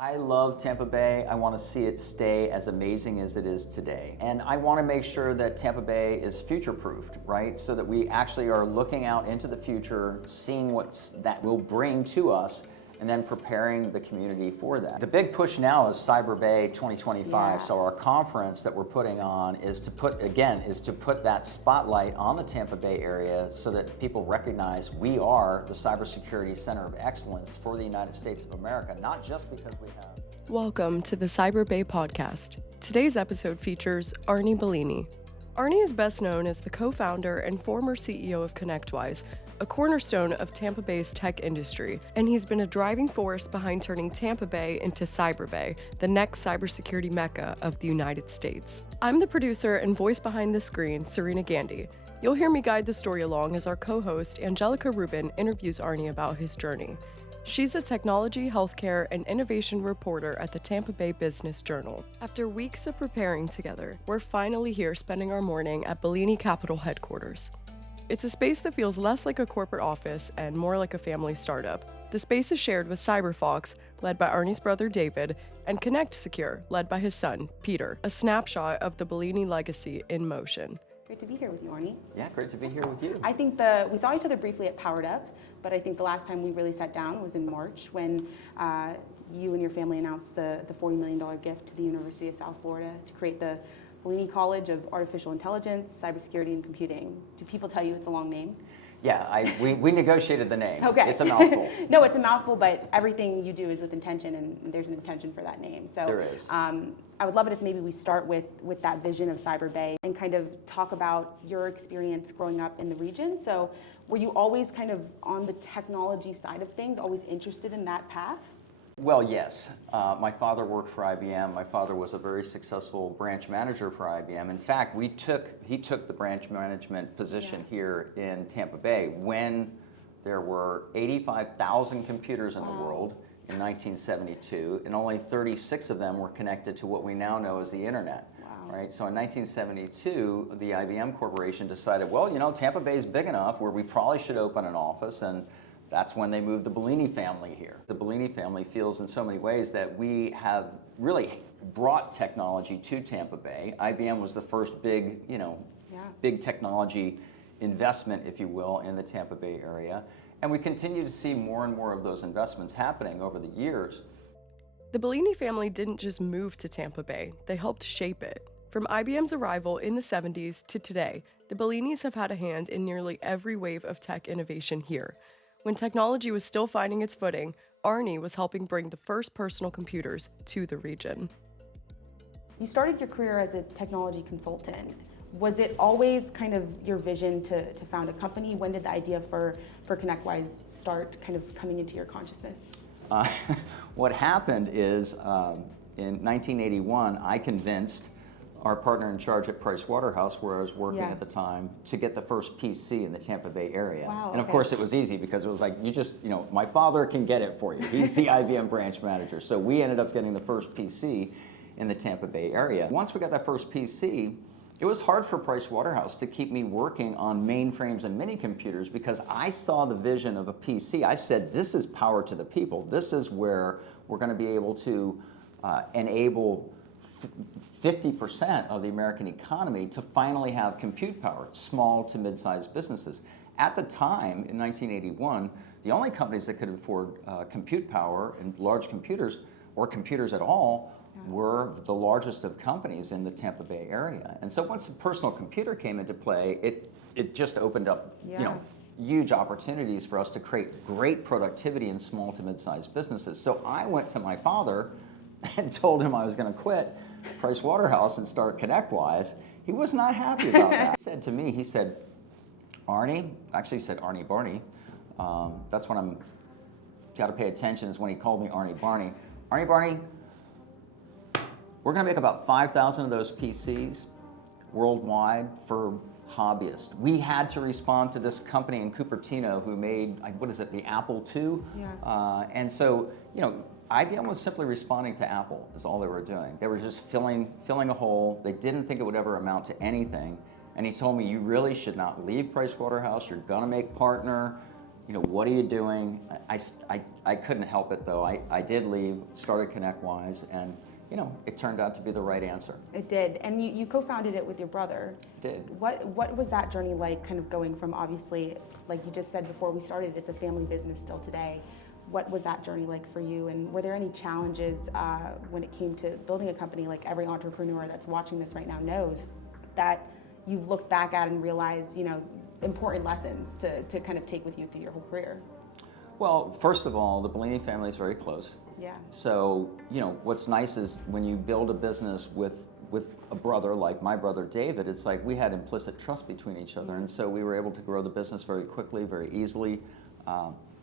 I love Tampa Bay. I want to see it stay as amazing as it is today. And I want to make sure that Tampa Bay is future-proofed, right? So that we actually are looking out into the future, seeing what that will bring to us, and then preparing the community for that. The big push now is CyberBay 2025. Yeah. So our conference that we're putting on is to put that spotlight on the Tampa Bay area so that people recognize we are the cybersecurity center of excellence for the United States of America, not just because we have. Welcome to the CyberBay Podcast. Today's episode features Arnie Bellini. Arnie is best known as the co-founder and former CEO of ConnectWise, a cornerstone of Tampa Bay's tech industry, and he's been a driving force behind turning Tampa Bay into CyberBay, the next cybersecurity mecca of the United States. I'm the producer and voice behind the screen, Sarina Gandy. You'll hear me guide the story along as our co-host, Anjelica Rubin, interviews Arnie about his journey. She's a technology, healthcare, and innovation reporter at the Tampa Bay Business Journal. After weeks of preparing together, we're finally here spending our morning at Bellini Capital headquarters. It's a space that feels less like a corporate office and more like a family startup. The space is shared with CyberFox, led by Arnie's brother David, and Connect Secure, led by his son, Peter, a snapshot of the Bellini legacy in motion. Great to be here with you, Arnie. Yeah, great to be here with you. I think we saw each other briefly at Powered Up, but I think the last time we really sat down was in March when you and your family announced the $40 million gift to the University of South Florida to create the Bellini College of Artificial Intelligence, Cybersecurity, and Computing. Do people tell you it's a long name? Yeah, we negotiated the name. Okay. It's a mouthful. No, it's a mouthful, but everything you do is with intention, and there's an intention for that name. So there is. I would love it if maybe we start with that vision of CyberBay and kind of talk about your experience growing up in the region. So were you always kind of on the technology side of things, always interested in that path? Well, yes. My father worked for IBM. My father was a very successful branch manager for IBM. In fact, he took the branch management position here in Tampa Bay when there were 85,000 computers in the world in 1972, and only 36 of them were connected to what we now know as the internet. Right? So in 1972, the IBM Corporation decided, well, you know, Tampa Bay is big enough where we probably should open an office, and that's when they moved the Bellini family here. The Bellini family feels in so many ways that we have really brought technology to Tampa Bay. IBM was the first big technology investment, if you will, in the Tampa Bay area. And we continue to see more and more of those investments happening over the years. The Bellini family didn't just move to Tampa Bay, they helped shape it. From IBM's arrival in the 70s to today, the Bellinis have had a hand in nearly every wave of tech innovation here. When technology was still finding its footing, Arnie was helping bring the first personal computers to the region. You started your career as a technology consultant. Was it always kind of your vision to found a company? When did the idea for ConnectWise start kind of coming into your consciousness? What happened is in 1981, I convinced our partner in charge at Price Waterhouse, where I was working at the time, to get the first PC in the Tampa Bay area. Wow, and of course it was easy because it was like, my father can get it for you. He's the IBM branch manager. So we ended up getting the first PC in the Tampa Bay area. Once we got that first PC, it was hard for Price Waterhouse to keep me working on mainframes and mini computers because I saw the vision of a PC. I said, this is power to the people. This is where we're going to be able to enable 50% of the American economy to finally have compute power, small to mid-sized businesses. At the time, in 1981, the only companies that could afford compute power and large computers, or computers at all, were the largest of companies in the Tampa Bay area. And so once the personal computer came into play, it just opened up huge opportunities for us to create great productivity in small to mid-sized businesses. So I went to my father and told him I was going to quit Price Waterhouse and start ConnectWise. He was not happy about that. He said to me, he said, Arnie, actually he said Arnie Barney. That's when I'm got to pay attention is when he called me Arnie Barney. Arnie Barney, we're going to make about 5,000 of those PCs worldwide for hobbyists. We had to respond to this company in Cupertino who made, the Apple II? Yeah. And so, IBM was simply responding to Apple is all they were doing. They were just filling a hole. They didn't think it would ever amount to anything. And he told me, you really should not leave Price Waterhouse. You're going to make partner. what are you doing? I couldn't help it though. I did leave, started ConnectWise, and it turned out to be the right answer. It did, and you co-founded it with your brother. It did. What was that journey like, kind of going from, obviously, like you just said before we started, it's a family business still today. What was that journey like for you, and were there any challenges when it came to building a company? Like every entrepreneur that's watching this right now knows that you've looked back at and realized, important lessons to kind of take with you through your whole career. Well, first of all, the Bellini family is very close. Yeah. So, what's nice is when you build a business with a brother like my brother David, it's like we had implicit trust between each other, and so we were able to grow the business very quickly, very easily.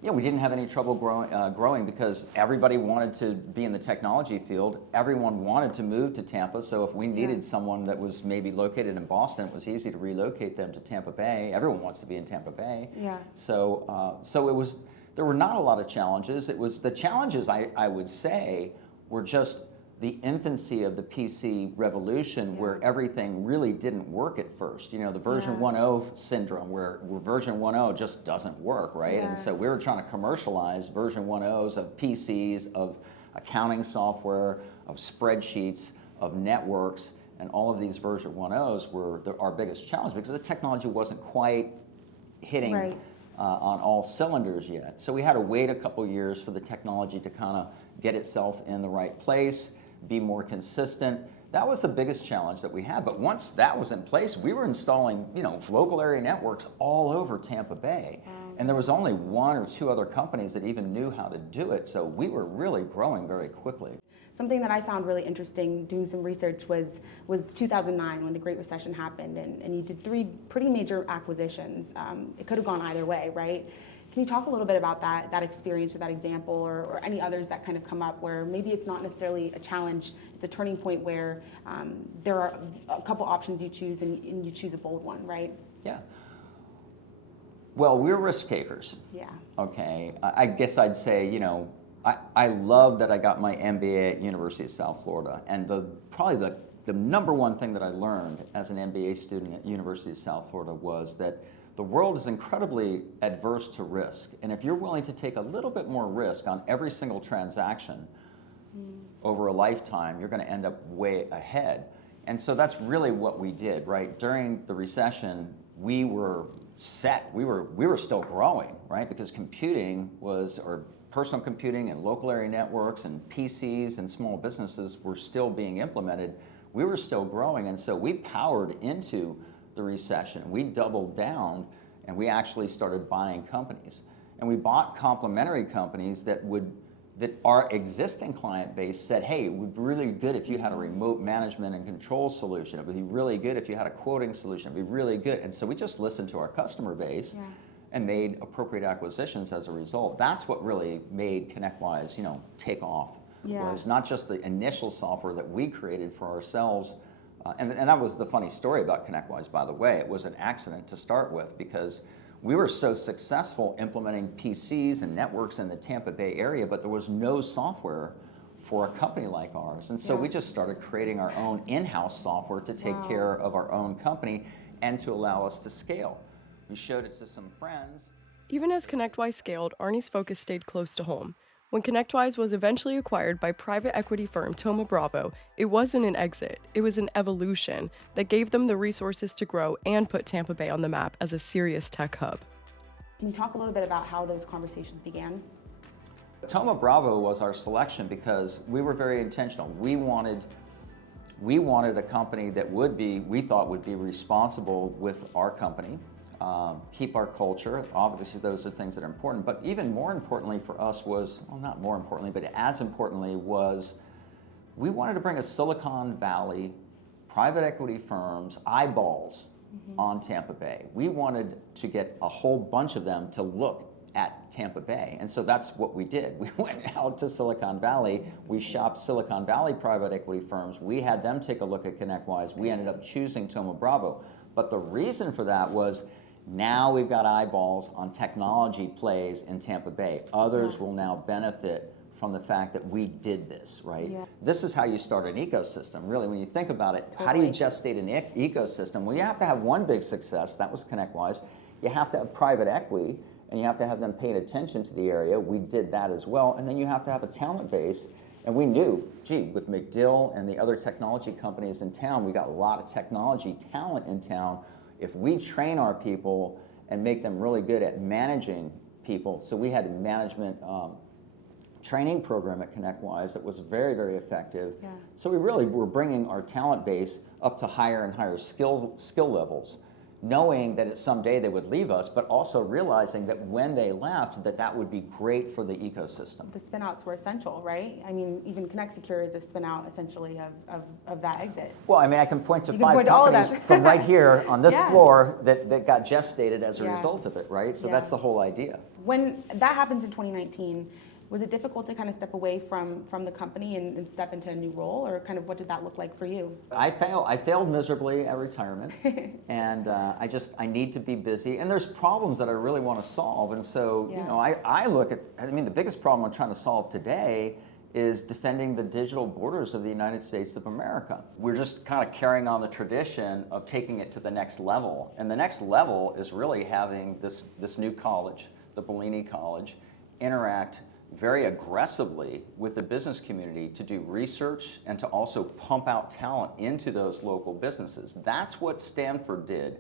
We didn't have any trouble growing because everybody wanted to be in the technology field. Everyone wanted to move to Tampa, so if we needed someone that was maybe located in Boston, it was easy to relocate them to Tampa Bay. Everyone wants to be in Tampa Bay. Yeah. So it was. There were not a lot of challenges. It was the challenges I would say were just the infancy of the PC revolution, where everything really didn't work at first. The version 1.0 syndrome, where version 1.0 just doesn't work, right? Yeah. And so we were trying to commercialize version 1.0s of PCs, of accounting software, of spreadsheets, of networks, and all of these version 1.0s were our biggest challenge because the technology wasn't quite hitting on all cylinders yet. So we had to wait a couple years for the technology to kind of get itself in the right place, be more consistent. That was the biggest challenge that we had. But once that was in place, we were installing, local area networks all over Tampa Bay. And there was only one or two other companies that even knew how to do it. So we were really growing very quickly. Something that I found really interesting doing some research was 2009 when the Great Recession happened, and you did 3 pretty major acquisitions. It could have gone either way, right? Can you talk a little bit about that experience or that example, or any others that kind of come up where maybe it's not necessarily a challenge, it's a turning point where there are a couple options you choose and you choose a bold one, right? Yeah. Well, we're risk takers. Yeah. Okay. I guess I'd say, I love that I got my MBA at University of South Florida, and probably the number one thing that I learned as an MBA student at University of South Florida was that the world is incredibly adverse to risk, and if you're willing to take a little bit more risk on every single transaction over a lifetime, you're going to end up way ahead. And so that's really what we did, right? During the recession, we were set. We were still growing, right? Because computing or personal computing and local area networks and PCs and small businesses were still being implemented. We were still growing, and so we powered into the recession. We doubled down, and we actually started buying companies. And we bought complementary companies that our existing client base said, hey, it would be really good if you had a remote management and control solution. It would be really good if you had a quoting solution. It would be really good. And so we just listened to our customer base and made appropriate acquisitions as a result. That's what really made ConnectWise, take off. Yeah. It was not just the initial software that we created for ourselves. And that was the funny story about ConnectWise, by the way. It was an accident to start with because we were so successful implementing PCs and networks in the Tampa Bay area, but there was no software for a company like ours. And so we just started creating our own in-house software to take care of our own company and to allow us to scale. We showed it to some friends. Even as ConnectWise scaled, Arnie's focus stayed close to home. When ConnectWise was eventually acquired by private equity firm Thoma Bravo, it wasn't an exit, it was an evolution that gave them the resources to grow and put Tampa Bay on the map as a serious tech hub. Can you talk a little bit about how those conversations began? Thoma Bravo was our selection because we were very intentional. We wanted a company that we thought would be responsible with our company, keep our culture. Obviously, those are things that are important. But even more importantly for us was, well, not more importantly, but as importantly was, we wanted to bring a Silicon Valley private equity firms eyeballs on Tampa Bay. We wanted to get a whole bunch of them to look at Tampa Bay. And so that's what we did. We went out to Silicon Valley. We shopped Silicon Valley private equity firms. We had them take a look at ConnectWise. We ended up choosing Thoma Bravo. But the reason for that was now we've got eyeballs on technology plays in Tampa Bay. Others will now benefit from the fact that we did this, right? Yeah. This is how you start an ecosystem, really. When you think about it, how do you gestate an ecosystem? Well, you have to have one big success. That was ConnectWise. You have to have private equity, and you have to have them paying attention to the area. We did that as well. And then you have to have a talent base. And we knew, gee, with McDill and the other technology companies in town, we got a lot of technology talent in town. If we train our people and make them really good at managing people, so we had a management training program at ConnectWise that was very, very effective. Yeah. So we really were bringing our talent base up to higher and higher skill levels, knowing that someday they would leave us, but also realizing that when they left, that would be great for the ecosystem. The spin-outs were essential, right? I mean, even ConnectSecure is a spin-out essentially of that exit. Well, I mean, I can point to You can five point to all of companies them. from right here on this Yeah. floor that got gestated as a Yeah. result of it, right? So Yeah. that's the whole idea. When that happens in 2019, was it difficult to kind of step away from the company and step into a new role, or kind of what did that look like for you? I failed miserably at retirement, and I need to be busy, and there's problems that I really want to solve, and so Yeah. I look at, I mean, the biggest problem I'm trying to solve today is defending the digital borders of the United States of America. We're just kind of carrying on the tradition of taking it to the next level, and the next level is really having this new college, the Bellini College, interact very aggressively with the business community to do research and to also pump out talent into those local businesses. That's what Stanford did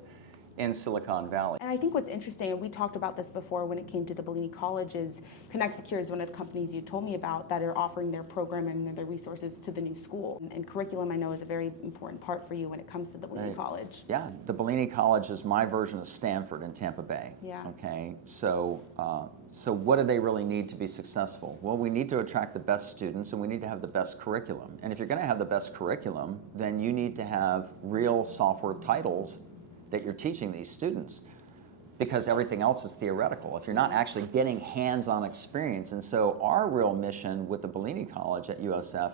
in Silicon Valley. And I think what's interesting, and we talked about this before when it came to the Bellini College, is ConnectSecure is one of the companies you told me about that are offering their program and their resources to the new school. And curriculum, I know, is a very important part for you when it comes to the Bellini Right. College. Yeah, the Bellini College is my version of Stanford in Tampa Bay. Yeah. Okay, so what do they really need to be successful? Well, we need to attract the best students, and we need to have the best curriculum. And if you're going to have the best curriculum, then you need to have real software titles that you're teaching these students, because everything else is theoretical if you're not actually getting hands-on experience. And so our real mission with the Bellini College at USF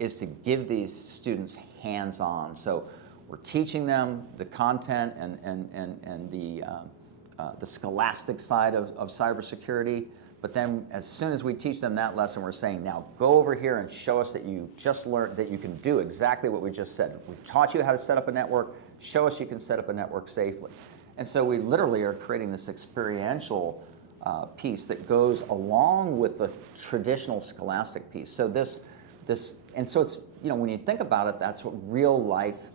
is to give these students hands-on. So we're teaching them the content and the scholastic side of cybersecurity, but then as soon as we teach them that lesson, we're saying, now go over here and show us that you just learned, that you can do exactly what we just said. We taught you how to set up a network. Show us you can set up a network safely. And so we literally are creating this experiential piece that goes along with the traditional scholastic piece. So and so it's, when you think about it, that's what real life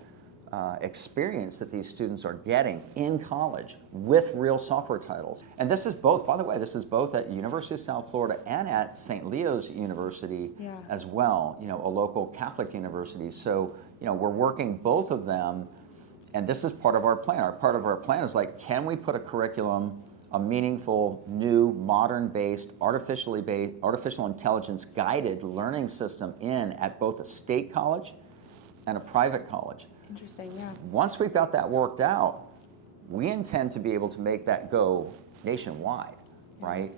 experience that these students are getting in college with real software titles. And this is both, by the way, this is both at University of South Florida and at St. Leo's University as well, a local Catholic university. So, we're working both of them. And this is part of our plan. Part of our plan is like, can we put a curriculum, a meaningful, new, modern-based, artificial intelligence guided learning system in at both a state college and a private college? Interesting, yeah. Once we've got that worked out, we intend to be able to make that go nationwide, right?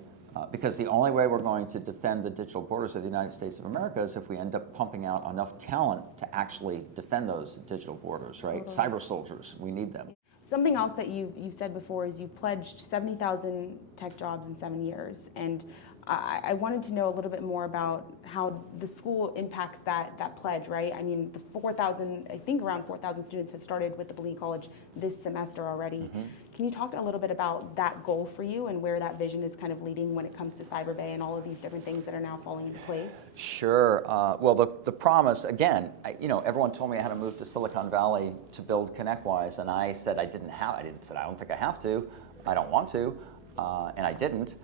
Because the only way we're going to defend the digital borders of the United States of America is if we end up pumping out enough talent to actually defend those digital borders, right? Totally. Cyber soldiers, we need them. Something else that you've said before is you pledged 70,000 tech jobs in 7 years. And I wanted to know a little bit more about how the school impacts that pledge, right? I mean, around 4,000 students have started with the Bellini College this semester already. Mm-hmm. Can you talk a little bit about that goal for you and where that vision is kind of leading when it comes to CyberBay and all of these different things that are now falling into place? Sure. Well, the promise, again, everyone told me I had to move to Silicon Valley to build ConnectWise, and I said I don't think I have to, I don't want to, and I didn't.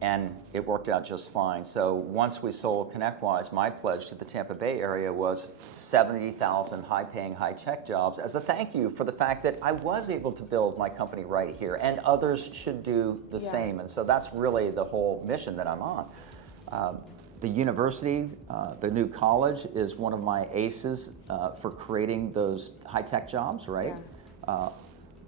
And it worked out just fine. So once we sold ConnectWise, my pledge to the Tampa Bay area was 70,000 high-paying, high-tech jobs as a thank you for the fact that I was able to build my company right here, and others should do the same. And so that's really the whole mission that I'm on. The university, the new college, is one of my aces for creating those high-tech jobs, right? Yeah.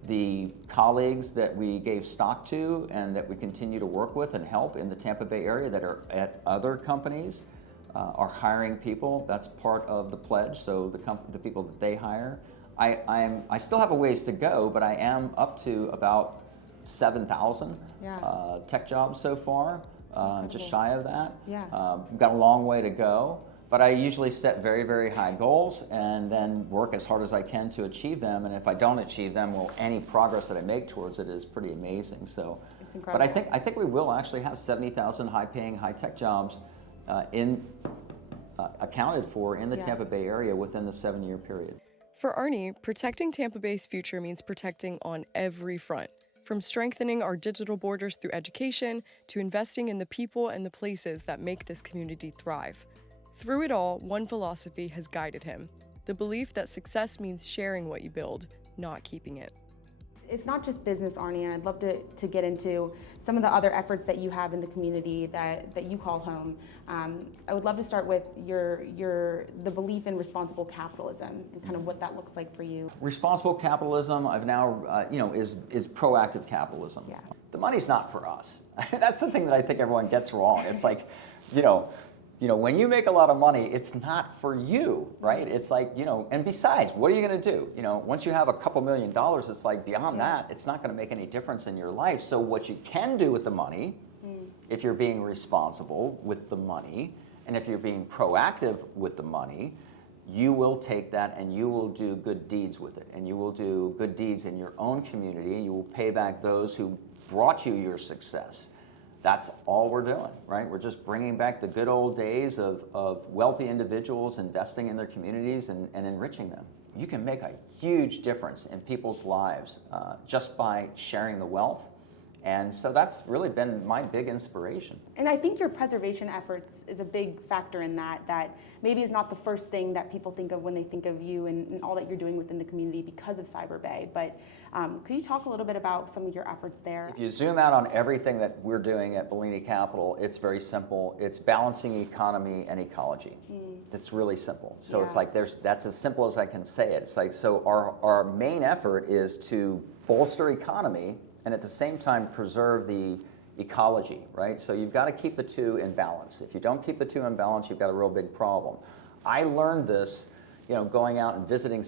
The colleagues that we gave stock to and that we continue to work with and help in the Tampa Bay area that are at other companies are hiring people. That's part of the pledge, so the people that they hire. I still have a ways to go, but I am up to about 7,000 tech jobs so far, just shy of that. Yeah. We've got a long way to go. But I usually set very, very high goals and then work as hard as I can to achieve them. And if I don't achieve them, well, any progress that I make towards it is pretty amazing. So That's incredible. But I think we will actually have 70,000 high-paying, high-tech jobs accounted for in the Tampa Bay area within the 7-year period. For Arnie, protecting Tampa Bay's future means protecting on every front, from strengthening our digital borders through education to investing in the people and the places that make this community thrive. Through it all, one philosophy has guided him: the belief that success means sharing what you build, not keeping it. It's not just business, Arnie, and I'd love to get into some of the other efforts that you have in the community that you call home. I would love to start with the belief in responsible capitalism and kind of what that looks like for you. Responsible capitalism, I've now, is proactive capitalism. Yeah. The money's not for us. That's the thing that I think everyone gets wrong. It's like, when you make a lot of money, it's not for you, right? It's like, and besides, what are you going to do? Once you have a couple $1 million, it's like beyond that, it's not going to make any difference in your life. So what you can do with the money, if you're being responsible with the money, and if you're being proactive with the money, you will take that and you will do good deeds with it. And you will do good deeds in your own community, and you will pay back those who brought you your success. That's all we're doing, right? We're just bringing back the good old days of wealthy individuals investing in their communities and enriching them. You can make a huge difference in people's lives just by sharing the wealth. And so that's really been my big inspiration. And I think your preservation efforts is a big factor in that maybe is not the first thing that people think of when they think of you and all that you're doing within the community because of CyberBay. But could you talk a little bit about some of your efforts there? If you zoom out on everything that we're doing at Bellini Capital, it's very simple. It's balancing economy and ecology. It's really simple. So it's like that's as simple as I can say it. It's like, so our main effort is to bolster economy and at the same time preserve the ecology, right? So you've got to keep the two in balance. If you don't keep the two in balance, you've got a real big problem. I learned this, going out and visiting,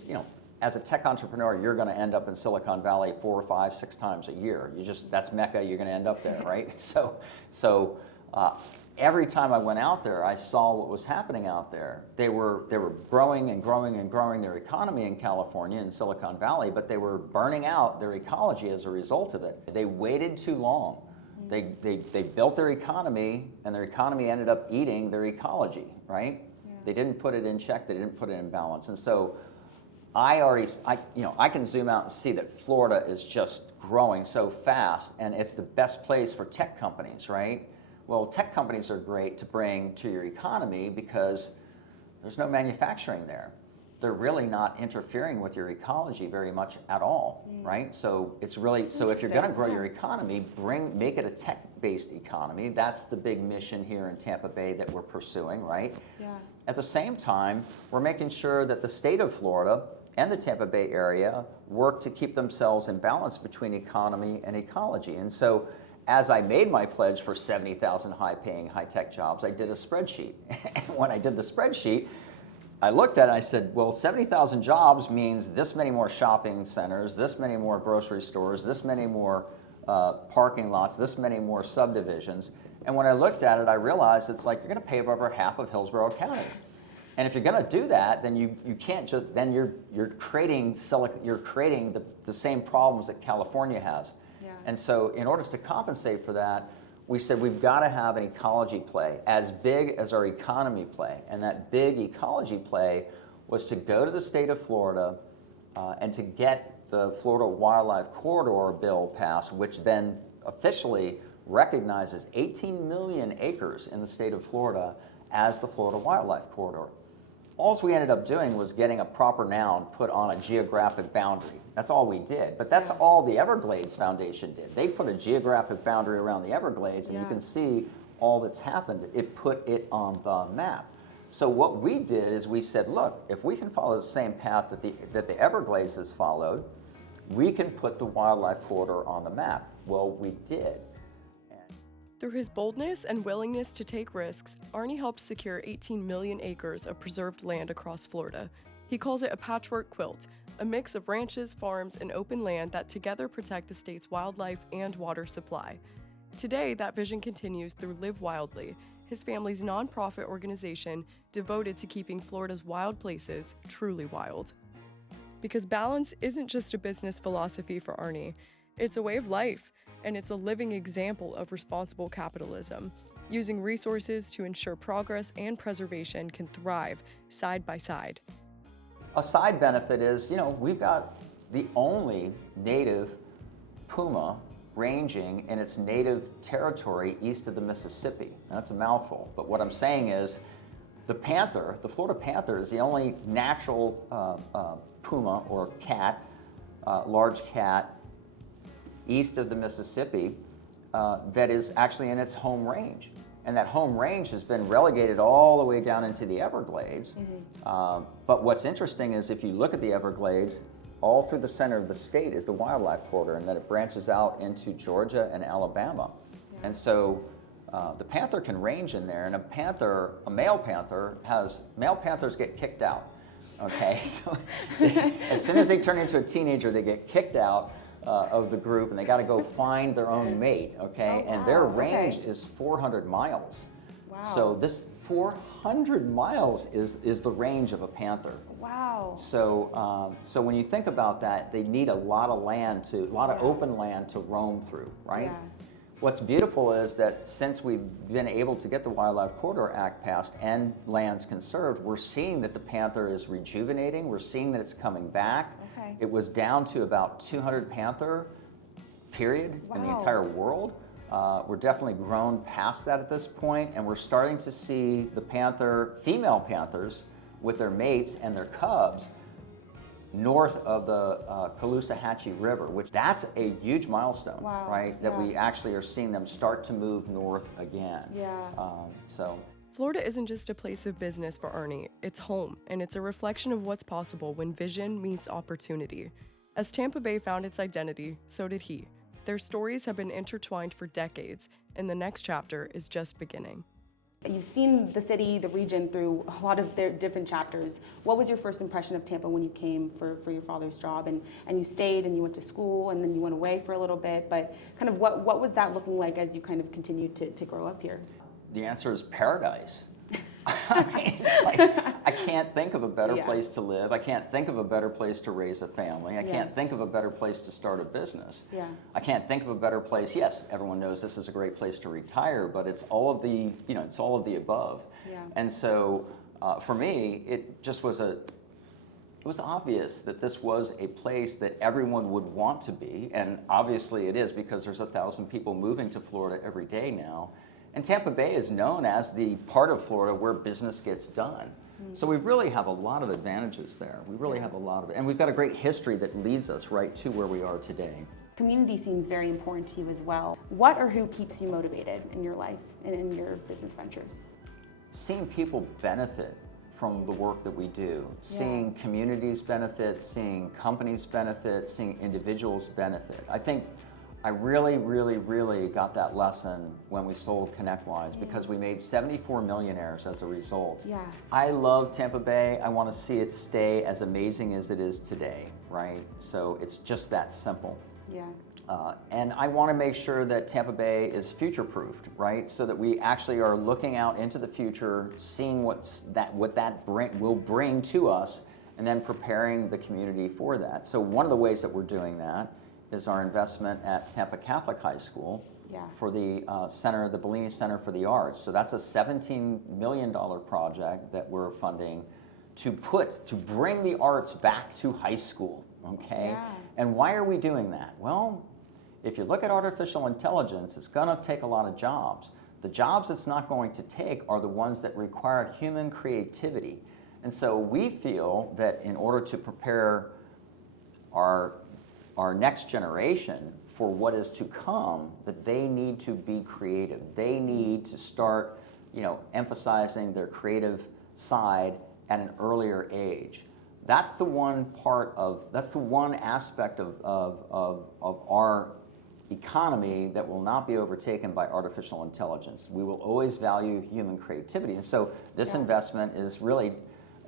as a tech entrepreneur, you're going to end up in Silicon Valley 4 or 5, 6 times a year. That's Mecca, you're going to end up there, right? So every time I went out there, I saw what was happening out there. They were growing and growing and growing their economy in California and Silicon Valley, but they were burning out their ecology as a result of it. They waited too long. They built their economy, and their economy ended up eating their ecology, right? Yeah. They didn't put it in check. They didn't put it in balance. And so I can zoom out and see that Florida is just growing so fast, and it's the best place for tech companies, right? Well, tech companies are great to bring to your economy because there's no manufacturing there. They're really not interfering with your ecology very much at all, right? So it's really, so if you're going to grow your economy, make it a tech-based economy. That's the big mission here in Tampa Bay that we're pursuing, right? Yeah. At the same time, we're making sure that the state of Florida and the Tampa Bay area work to keep themselves in balance between economy and ecology. And so as I made my pledge for 70,000 high-paying, high-tech jobs, I did a spreadsheet. And when I did the spreadsheet, I looked at it and I said, well, 70,000 jobs means this many more shopping centers, this many more grocery stores, this many more parking lots, this many more subdivisions. And when I looked at it, I realized it's like you're going to pave over half of Hillsborough County. And if you're going to do that, then you can't just, then you're creating the same problems that California has. Yeah. And so in order to compensate for that, we said we've got to have an ecology play as big as our economy play. And that big ecology play was to go to the state of Florida and to get the Florida Wildlife Corridor bill passed, which then officially recognizes 18 million acres in the state of Florida as the Florida Wildlife Corridor. All we ended up doing was getting a proper noun put on a geographic boundary. That's all we did. But that's all the Everglades Foundation did. They put a geographic boundary around the Everglades, and you can see all that's happened. It put it on the map. So what we did is we said, look, if we can follow the same path that the Everglades has followed, we can put the wildlife corridor on the map. Well, we did. Through his boldness and willingness to take risks, Arnie helped secure 18 million acres of preserved land across Florida. He calls it a patchwork quilt, a mix of ranches, farms, and open land that together protect the state's wildlife and water supply. Today, that vision continues through Live Wildly, his family's nonprofit organization devoted to keeping Florida's wild places truly wild. Because balance isn't just a business philosophy for Arnie, it's a way of life. and it's a living example of responsible capitalism, using resources to ensure progress and preservation can thrive side by side. A side benefit is, we've got the only native puma ranging in its native territory east of the Mississippi. That's a mouthful, but what I'm saying is the panther, the Florida panther, is the only natural puma or cat, large cat, east of the Mississippi that is actually in its home range. And that home range has been relegated all the way down into the Everglades. But what's interesting is if you look at the Everglades, all through the center of the state is the wildlife corridor, and then it branches out into Georgia and Alabama. And so the panther can range in there, and a male panthers get kicked out. Okay, so as soon as they turn into a teenager, they get kicked out of the group, and they got to go find their own mate. Okay, Oh, wow. and their range Okay. is 400 miles. Wow. So this 400 miles is the range of a panther. Wow. So when you think about that, they need a lot of open land to roam through, right? Yeah. What's beautiful is that since we've been able to get the Wildlife Corridor Act passed and lands conserved, we're seeing that the panther is rejuvenating. We're seeing that it's coming back. Okay. It was down to about 200 panther, period, in the Wow. entire world. We're definitely grown past that at this point, and we're starting to see the female panthers with their mates and their cubs north of the Caloosahatchee River, which that's a huge milestone, Wow. right? That Yeah. we actually are seeing them start to move north again. Yeah. Florida isn't just a place of business for Arnie, it's home, and it's a reflection of what's possible when vision meets opportunity. As Tampa Bay found its identity, so did he. Their stories have been intertwined for decades, and the next chapter is just beginning. You've seen the city, the region through a lot of their different chapters. What was your first impression of Tampa when you came for your father's job? And you stayed and you went to school and then you went away for a little bit, but kind of what was that looking like as you kind of continued to grow up here? The answer is paradise. I mean, it's like, I can't think of a better Yeah. place to live. I can't think of a better place to raise a family. I Yeah. can't think of a better place to start a business. Yeah. I can't think of a better place. Yes, everyone knows this is a great place to retire, but it's all of the, it's all of the above. Yeah. And so for me, it just was it was obvious that this was a place that everyone would want to be, and obviously it is because there's 1,000 people moving to Florida every day now. And Tampa Bay is known as the part of Florida where business gets done. So we really have a lot of advantages there. We really have a lot of it. And we've got a great history that leads us right to where we are today. Community seems very important to you as well. What or who keeps you motivated in your life and in your business ventures? Seeing people benefit from the work that we do, seeing communities benefit, seeing companies benefit, seeing individuals benefit. I think I really, really, really got that lesson when we sold ConnectWise because we made 74 millionaires as a result. Yeah. I love Tampa Bay. I want to see it stay as amazing as it is today, right? So it's just that simple. Yeah. And I want to make sure that Tampa Bay is future-proofed, right? So that we actually are looking out into the future, seeing what that will bring to us, and then preparing the community for that. So one of the ways that we're doing that is our investment at Tampa Catholic High School for the the Bellini Center for the Arts. So that's a $17 million project that we're funding to bring the arts back to high school, okay? Yeah. And why are we doing that? Well, if you look at artificial intelligence, it's going to take a lot of jobs. The jobs it's not going to take are the ones that require human creativity. And so we feel that in order to prepare our next generation for what is to come, that they need to be creative. They need to start, emphasizing their creative side at an earlier age. That's the one aspect of our economy that will not be overtaken by artificial intelligence. We will always value human creativity. And so this investment is really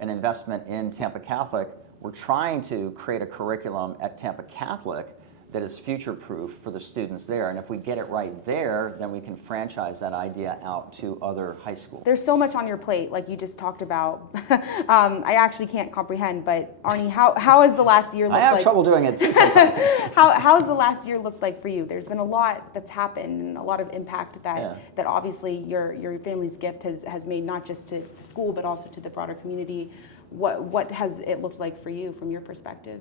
an investment in Tampa Catholic. We're trying to create a curriculum at Tampa Catholic that is future-proof for the students there. And if we get it right there, then we can franchise that idea out to other high schools. There's so much on your plate, like you just talked about. I actually can't comprehend, but Arnie, how has the last year looked like? I have trouble doing it too sometimes. How has the last year looked like for you? There's been a lot that's happened and a lot of impact that obviously your family's gift has made, not just to the school, but also to the broader community. What has it looked like for you from your perspective?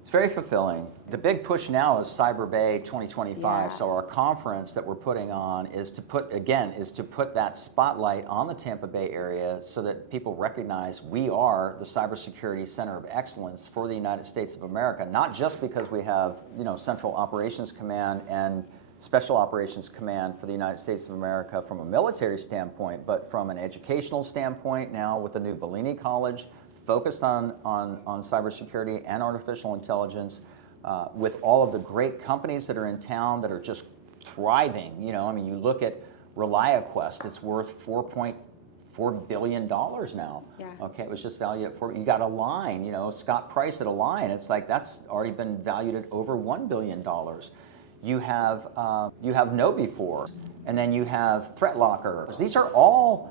It's very fulfilling. The big push now is CyberBay 2025. Yeah. So our conference that we're putting on is to put that spotlight on the Tampa Bay area so that people recognize we are the cybersecurity center of excellence for the United States of America, not just because we have, Central Operations Command and Special Operations Command for the United States of America from a military standpoint, but from an educational standpoint now with the new Bellini College, focused on cybersecurity and artificial intelligence, with all of the great companies that are in town that are just thriving. You look at ReliaQuest, it's worth $4.4 billion now. Yeah. Okay, it was just valued at $4. You got Align, Scott Price at Align, it's like that's already been valued at over $1 billion. You have KnowBe4, and then you have ThreatLocker. These are all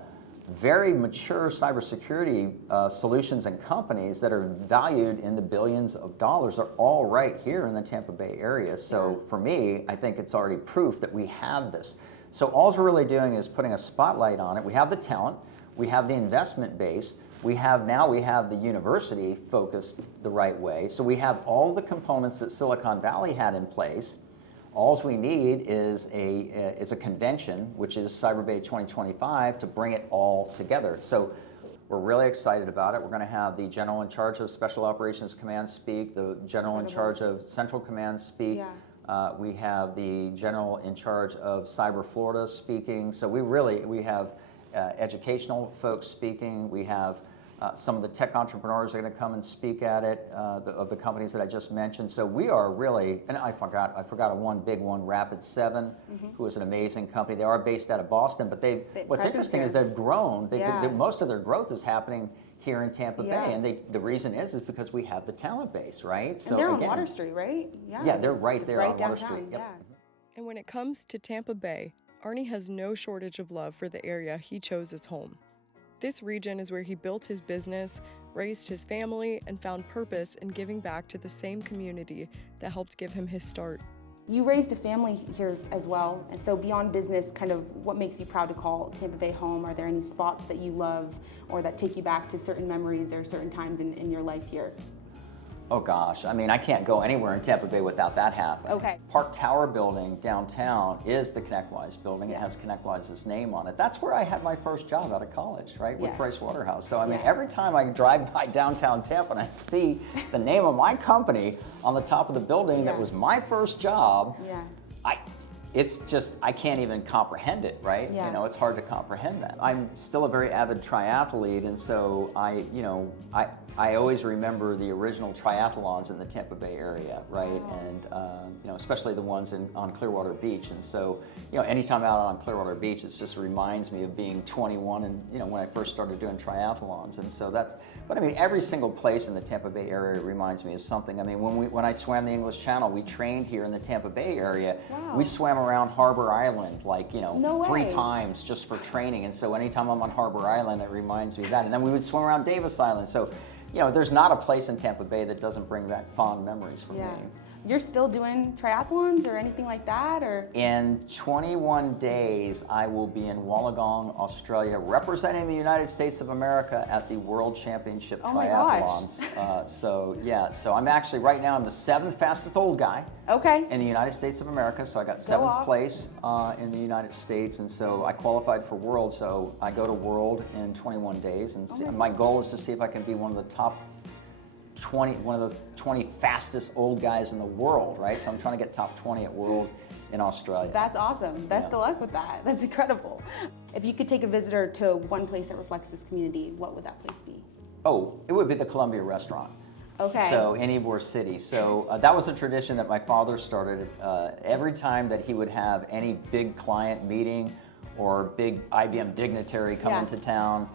very mature cybersecurity solutions and companies that are valued in the billions of dollars. Are all right here in the Tampa Bay area. So for me, I think it's already proof that we have this. So all we're really doing is putting a spotlight on it. We have the talent, we have the investment base, we have the university focused the right way. So we have all the components that Silicon Valley had in place. All we need is a convention, which is CyberBay 2025, to bring it all together. So we're really excited about it. We're going to have the general in charge of Special Operations Command speak, the general in charge of Central Command speak. Yeah. We have the general in charge of Cyber Florida speaking. So we have educational folks speaking. We have some of the tech entrepreneurs are going to come and speak at it, of the companies that I just mentioned. So we are really, and I forgot one big one, Rapid7, who is an amazing company. They are based out of Boston, but what's interesting is they've grown. Most of their growth is happening here in Tampa Bay, and the reason is because we have the talent base, right? So and they're on Water Street, right? Yeah, they're right there on downtown, Water Street. Yep. Yeah. And when it comes to Tampa Bay, Arnie has no shortage of love for the area he chose as home. This region is where he built his business, raised his family, and found purpose in giving back to the same community that helped give him his start. You raised a family here as well, and so beyond business, kind of what makes you proud to call Tampa Bay home? Are there any spots that you love or that take you back to certain memories or certain times in your life here? Oh gosh, I can't go anywhere in Tampa Bay without that happening. Okay. Park Tower building downtown is the ConnectWise building. It has ConnectWise's name on it. That's where I had my first job out of college, right, with Price Waterhouse. So every time I drive by downtown Tampa and I see the name of my company on the top of the building that was my first job, I can't even comprehend it, right? Yeah. It's hard to comprehend that. I'm still a very avid triathlete, and so I always remember the original triathlons in the Tampa Bay area, right? And especially the ones on Clearwater Beach. And so, anytime out on Clearwater Beach, it just reminds me of being 21 and when I first started doing triathlons. And so every single place in the Tampa Bay area reminds me of something. When I swam the English Channel, we trained here in the Tampa Bay area. Wow. We swam around Harbor Island No 3 way. times just for training. And so anytime I'm on Harbor Island, it reminds me of that. And then we would swim around Davis Island. So there's not a place in Tampa Bay that doesn't bring back fond memories for me. You're still doing triathlons or anything like that, or? In 21 days, I will be in Wollongong, Australia, representing the United States of America at the World Championship Triathlons. So I'm actually, right now, I'm the 7th fastest old guy in the United States of America. So I got 7th place in the United States, and so I qualified for World. So I go to World in 21 days, and my goal is to see if I can be one of the top 20 fastest old guys in the world, right? So I'm trying to get top 20 at World in Australia. That's awesome. Best of luck with that. That's incredible. If you could take a visitor to one place that reflects this community, what would that place be? Oh, it would be the Columbia Restaurant. Okay. So in Ybor City. So that was a tradition that my father started. Every time that he would have any big client meeting or big IBM dignitary come into town,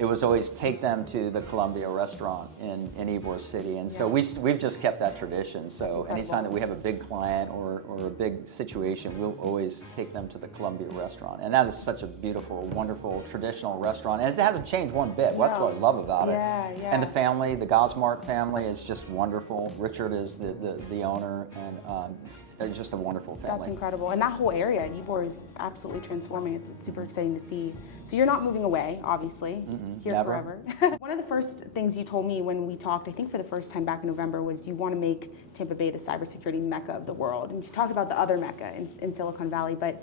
it was always take them to the Columbia restaurant in Ybor City. And so we've just kept that tradition. So anytime that we have a big client or a big situation, we'll always take them to the Columbia restaurant. And that is such a beautiful, wonderful, traditional restaurant. And it hasn't changed one bit. That's what I love about it. And the family, the Gosmark family is just wonderful. Richard is the owner, and they're just a wonderful family. That's incredible. And that whole area at Ybor is absolutely transforming. It's super exciting to see. So you're not moving away, obviously, here never. forever. One of the first things you told me when we talked, I think for the first time back in November, was you want to make Tampa Bay the cybersecurity mecca of the world. And you talked about the other mecca in Silicon Valley, but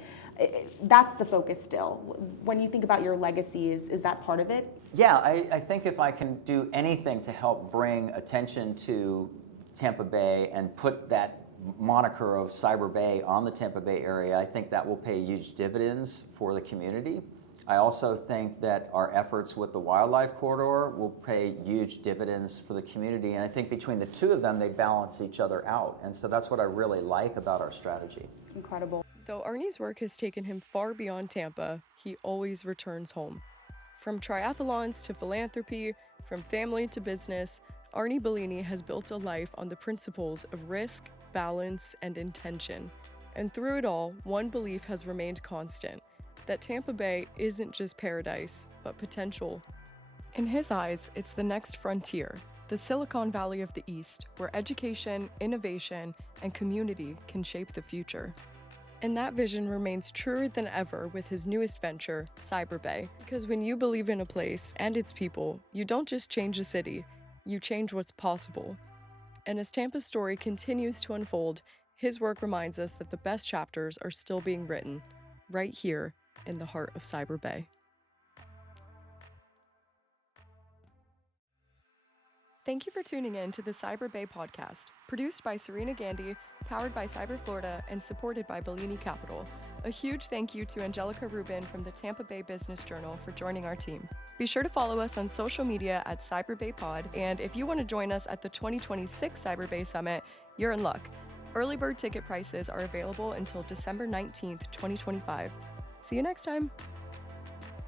that's the focus still. When you think about your legacy, is that part of it? Yeah, I think if I can do anything to help bring attention to Tampa Bay and put that moniker of CyberBay on the Tampa Bay area, I think that will pay huge dividends for the community. I also think that our efforts with the wildlife corridor will pay huge dividends for the community, and I think between the two of them, they balance each other out. And so that's what I really like about our strategy. Incredible. Though Arnie's work has taken him far beyond Tampa, he always returns home. From triathlons to philanthropy, from family to business, Arnie Bellini has built a life on the principles of risk, balance, and intention. And through it all, one belief has remained constant, that Tampa Bay isn't just paradise, but potential. In his eyes, it's the next frontier, the Silicon Valley of the East, where education, innovation, and community can shape the future. And that vision remains truer than ever with his newest venture, CyberBay. Because when you believe in a place and its people, you don't just change a city, you change what's possible. And as Tampa's story continues to unfold, his work reminds us that the best chapters are still being written, right here in the heart of CyberBay. Thank you for tuning in to the CyberBay Podcast, produced by Sarina Gandy, powered by Cyber Florida, and supported by Bellini Capital. A huge thank you to Anjelica Rubin from the Tampa Bay Business Journal for joining our team. Be sure to follow us on social media at CyberBay Pod, and if you want to join us at the 2026 CyberBay Summit, you're in luck. Early bird ticket prices are available until December 19th, 2025. See you next time.